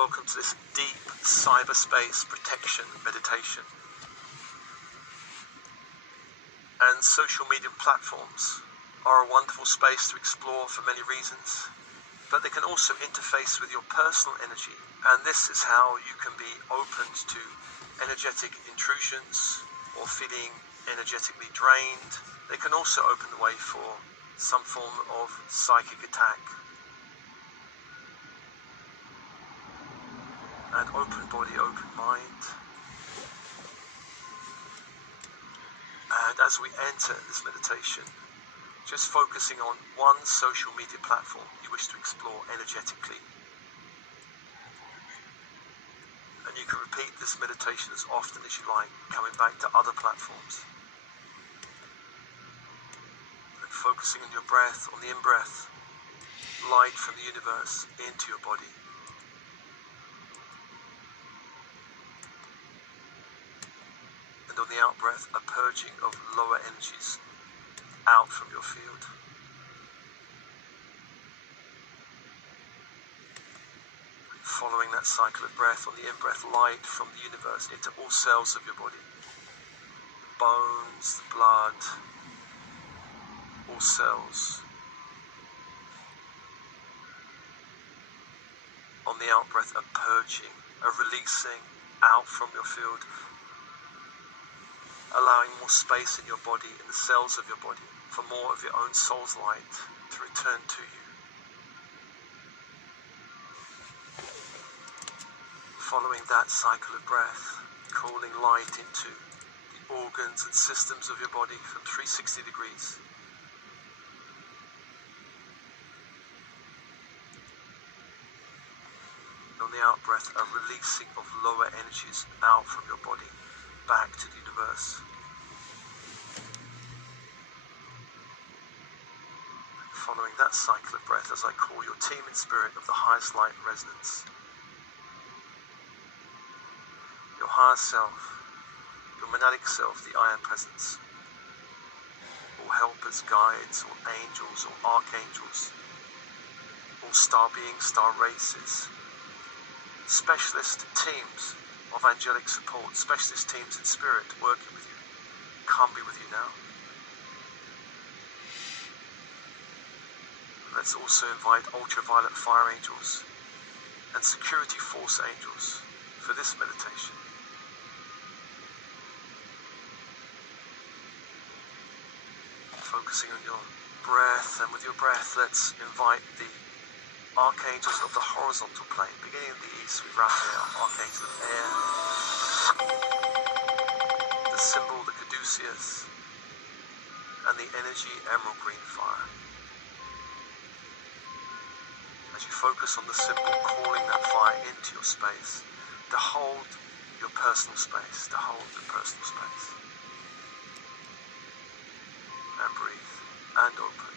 welcome to this deep cyberspace protection meditation. And social media platforms are a wonderful space to explore for many reasons, but they can also interface with your personal energy, and this is how you can be open to energetic intrusions or feeling energetically drained. They can also open the way for some form of psychic attack. And open body, open mind. And as we enter this meditation, just focusing on one social media platform you wish to explore energetically. And you can repeat this meditation as often as you like, coming back to other platforms. And focusing on your breath, on the in-breath, light from the universe into your body. And on the out-breath, a purging of lower energies out from your field. Following that cycle of breath, on the in-breath, light from the universe into all cells of your body. The bones, the blood, all cells. On the out-breath, a purging, a releasing out from your field, allowing more space in your body, in the cells of your body, for more of your own soul's light to return to you. Following that cycle of breath, calling light into the organs and systems of your body from 360 degrees. On the out-breath, a releasing of lower energies out from your body, back to the universe. Following that cycle of breath, as I call your team in spirit of the highest light and resonance, your higher self, your monadic self, the I Am Presence, all helpers, guides, all angels, all archangels, all star beings, star races, specialist teams of angelic support, specialist teams in spirit working with you, come be with you now. Let's also invite ultraviolet fire angels and security force angels for this meditation. Focusing on your breath, and with your breath, let's invite the archangels of the horizontal plane, beginning in the east with Raphael, archangel of air, the symbol, the caduceus, and the energy, emerald green fire. As you focus on the symbol, calling that fire into your space, to hold your personal space, to hold your personal space. And breathe, and open.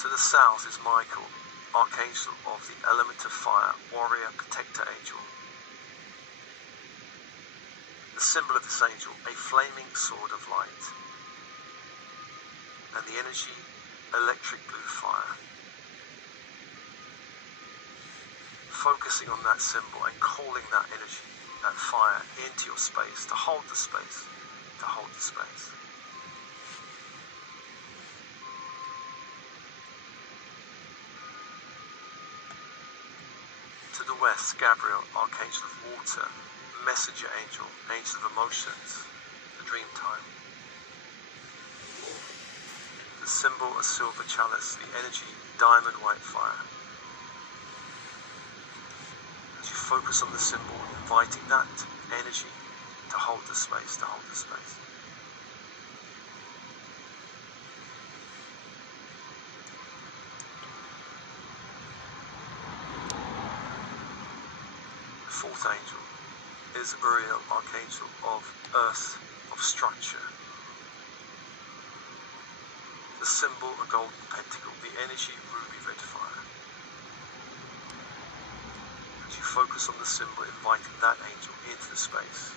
To the south is Michael, archangel of the element of fire, warrior, protector angel. The symbol of this angel, a flaming sword of light. And the energy, electric blue fire. Focusing on that symbol and calling that energy, that fire, into your space, to hold the space, to hold the space. To the west, Gabriel, archangel of water, messenger angel, angel of emotions, the dream time. The symbol, a silver chalice, the energy, diamond white fire. As you focus on the symbol, inviting that energy to hold the space, to hold the space. The fourth angel is Uriel, archangel of earth, of structure. The symbol, a golden pentacle, the energy, ruby red fire. As you focus on the symbol, inviting that angel into the space,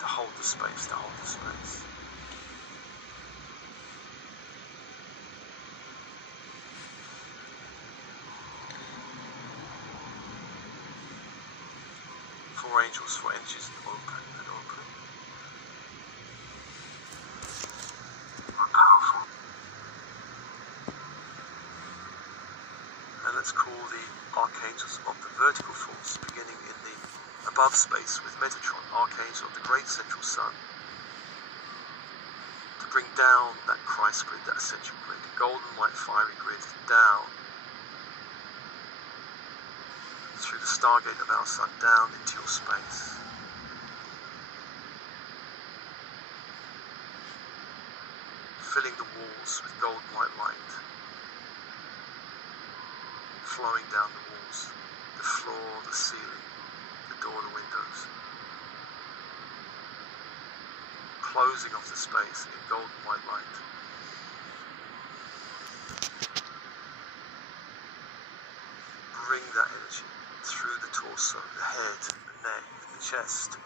to hold the space, to hold the space. archangels for energies to open and open. Powerful. And let's call the archangels of the vertical force, beginning in the above space with Metatron, archangel of the great central sun, to bring down that Christ grid, that ascension grid, golden white fiery grid, down through the stargate of our sun, down into your space. Filling the walls with golden white light, flowing down the walls, the floor, the ceiling, the door, the windows, closing off the space in golden white light. Bring that energy through the torso, the head, the neck, the chest,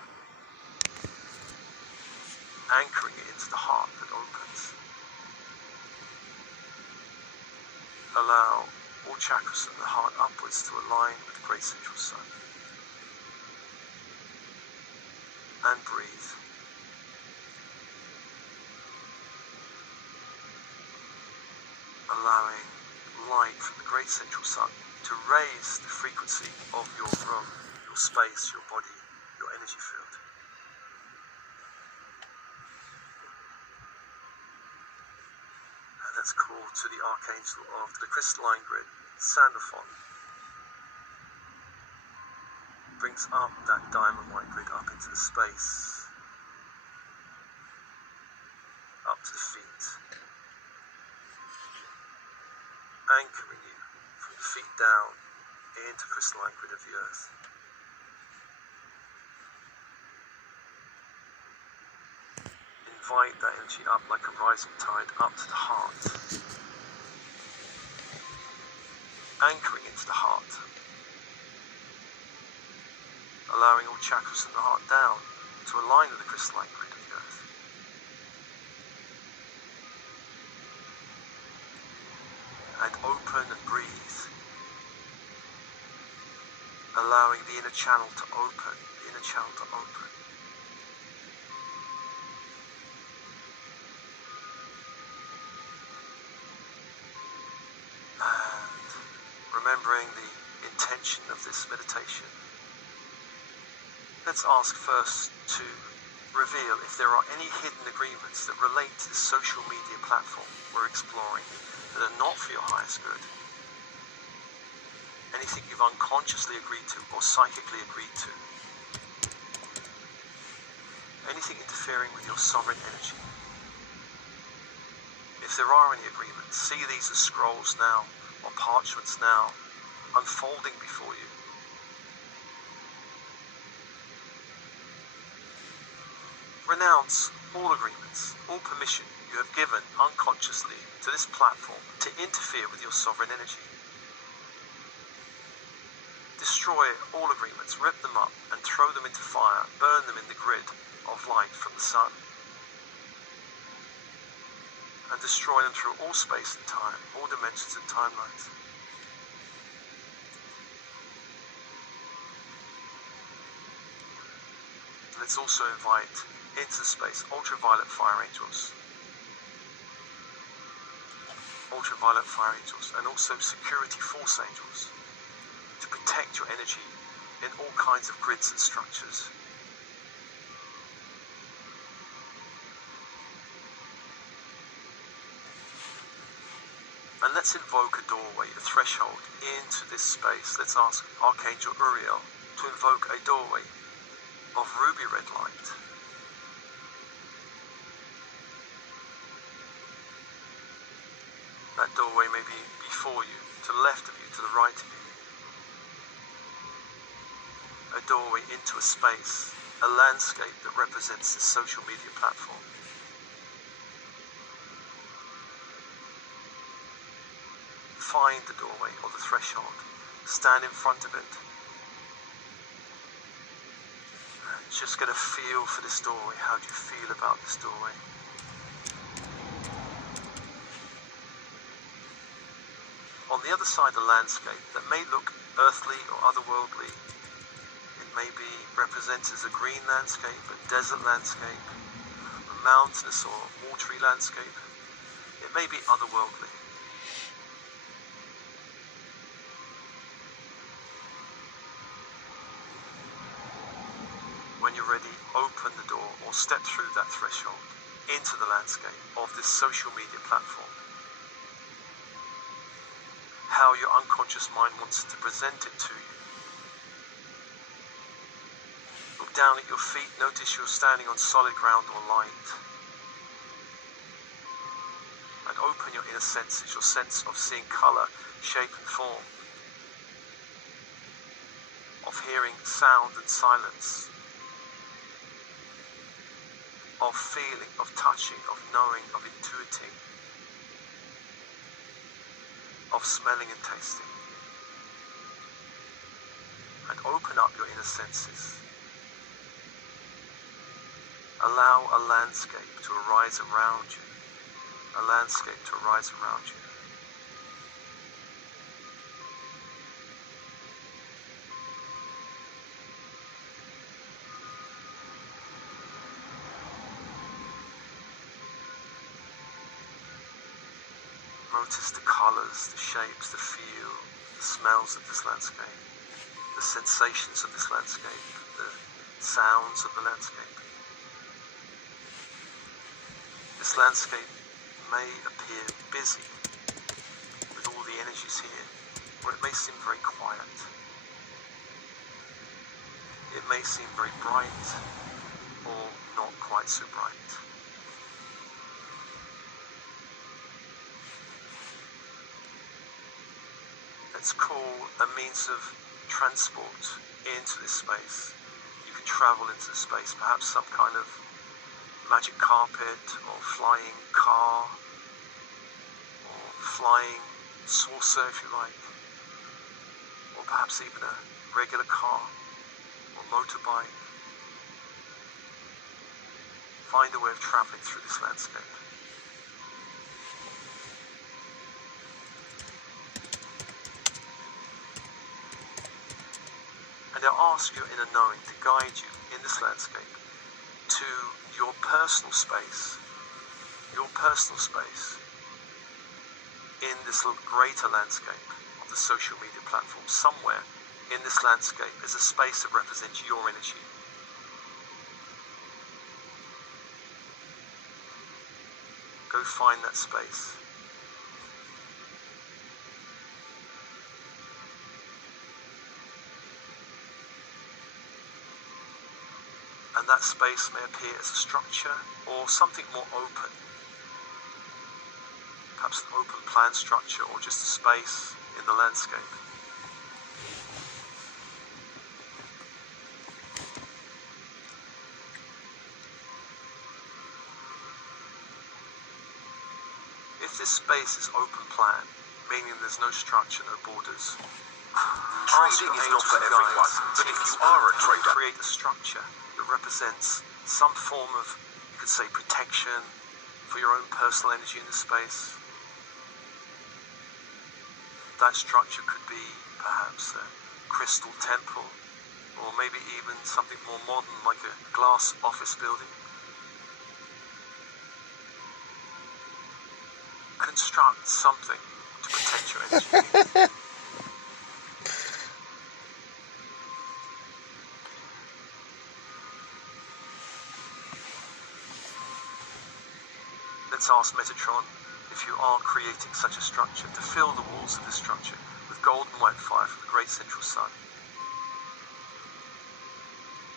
anchoring it into the heart that opens. Allow all chakras from the heart upwards to align with the great central sun. And breathe. Allowing light from the great central sun to raise the frequency of your room, your space, your body, your energy field. And let's call to the archangel of the crystalline grid, Sandalphon. Brings up that diamond white grid up into the space, up to the feet, anchoring you from the feet down into the crystalline grid of the earth. Invite that energy up like a rising tide up to the heart, anchoring into the heart, allowing all chakras in the heart down to align with the crystalline grid of the earth. And open and breathe, allowing the inner channel to open, the inner channel to open. And remembering the intention of this meditation, let's ask first to reveal if there are any hidden agreements that relate to the social media platform we're exploring that are not for your highest good. Anything you've unconsciously agreed to or psychically agreed to. Anything interfering with your sovereign energy. If there are any agreements, see these as scrolls now, or parchments now, unfolding before you. Renounce all agreements, all permission you have given unconsciously to this platform to interfere with your sovereign energy. Destroy all agreements, rip them up and throw them into fire, burn them in the grid of light from the sun. And destroy them through all space and time, all dimensions and timelines. Let's also invite into space ultraviolet fire angels, and also security force angels to protect your energy in all kinds of grids and structures. And let's invoke a doorway, a threshold into this space. Let's ask Archangel Uriel to invoke a doorway of ruby red light. That doorway may be before you, to the left of you, to the right of you. A doorway into a space, a landscape that represents the social media platform. Find the doorway or the threshold, stand in front of it. Just going to feel for this doorway. How do you feel about this doorway? On the other side of the landscape that may look earthly or otherworldly, it maybe represented as a green landscape, a desert landscape, a mountainous or watery landscape. It may be otherworldly. When you're ready, open the door or step through that threshold into the landscape of this social media platform. How your unconscious mind wants to present it to you. Look down at your feet, notice you're standing on solid ground or light. And open your inner senses, your sense of seeing colour, shape and form, of hearing sound and silence, of feeling, of touching, of knowing, of intuiting, of smelling and tasting. And open up your inner senses. Allow a landscape to arise around you. A landscape to arise around you. Notice the colours, the shapes, the feel, the smells of this landscape, the sensations of this landscape, the sounds of the landscape. This landscape may appear busy with all the energies here, or it may seem very quiet. It may seem very bright, or not quite so bright. Let's call a means of transport into this space. You can travel into the space, perhaps some kind of magic carpet or flying car or flying saucer if you like, or perhaps even a regular car or motorbike. Find a way of traveling through this landscape. And I'll ask your inner knowing to guide you in this landscape to your personal space in this greater landscape of the social media platform. Somewhere in this landscape is a space that represents your energy. Go find that space. And that space may appear as a structure or something more open. Perhaps an open plan structure or just a space in the landscape. If this space is open plan, meaning there's no structure, no borders, Trading is not for everyone, but if you are a trader, create a structure that represents some form of, you could say, protection for your own personal energy in the space. That structure could be perhaps a crystal temple, or maybe even something more modern like a glass office building. Construct something to protect your energy. Let's ask Metatron if you are creating such a structure to fill the walls of this structure with golden white fire from the great central sun,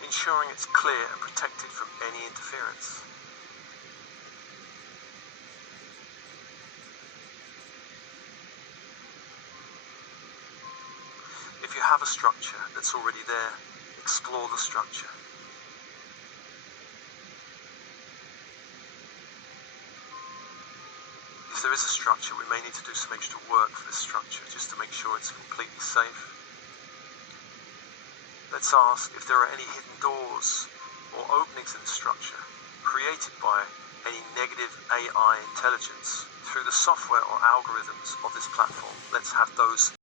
ensuring it's clear and protected from any interference. If you have a structure that's already there, explore the structure. If there is a structure, we may need to do some extra work for this structure just to make sure it's completely safe. Let's ask if there are any hidden doors or openings in the structure created by any negative AI intelligence through the software or algorithms of this platform. Let's have those